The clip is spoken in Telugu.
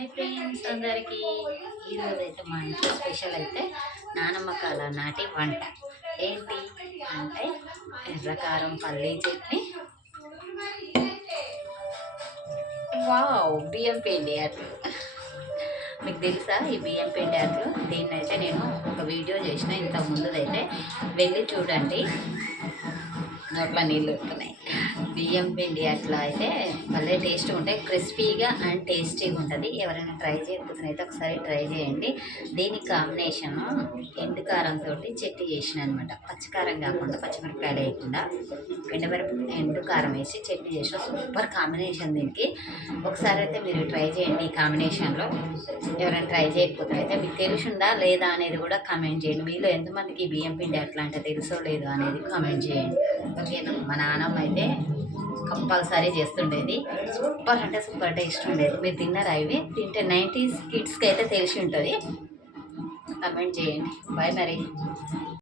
హాయ్ ఫ్రెండ్స్ అందరికీ ఈరోజు అయితే మా ఇంట్లో స్పెషల్ అయితే నానమ్మ కాల నాటి వంట ఏంటి అంటే ఎర్రకారం పల్లీ చట్నీ. వావ్, బియ్యం పిండి అట్లు. మీకు తెలుసా ఈ బియ్యం పిండి అట్లు? దీన్నైతే నేను ఒక వీడియో చేసిన ఇంత ముందుదైతే వెళ్ళి చూడండి. నోట్లో నీళ్ళు ఉంటున్నాయి. బియ్యం పిండి అట్లా అయితే భలే టేస్ట్గా ఉంటాయి, క్రిస్పీగా అండ్ టేస్టీగా ఉంటుంది. ఎవరైనా ట్రై చేయకపోతే అయితే ఒకసారి ట్రై చేయండి. దీనికి కాంబినేషను ఎండు కారంతో చట్నీ చేసిన అనమాట. పచ్చికారం కాకుండా, పచ్చిమిరపకాయలు వేయకుండా ఎండు కారం వేసి చట్నీ చేసిన సూపర్ కాంబినేషన్ దీనికి. ఒకసారి అయితే మీరు ట్రై చేయండి ఈ కాంబినేషన్లో. ఎవరైనా ట్రై చేయకపోతే అయితే మీకు తెలిసిందా లేదా అనేది కూడా కామెంట్ చేయండి. మీలో ఎంతమందికి బియ్యం పిండి అట్లా అంటే తెలుసో లేదో అనేది కామెంట్ చేయండి. ఓకేనా? మా నాన్నమ్మ అయితే కంపల్సరీ చేస్తుండేది. సూపర్ అంటే సూపర్ టేస్ట్ ఉండేది. మీరు తిన్నారా? ఇవి తింటే 90s కిడ్స్కి అయితే తెలిసి ఉంటుంది. కమెంట్ చేయండి. బాయ్ మరి.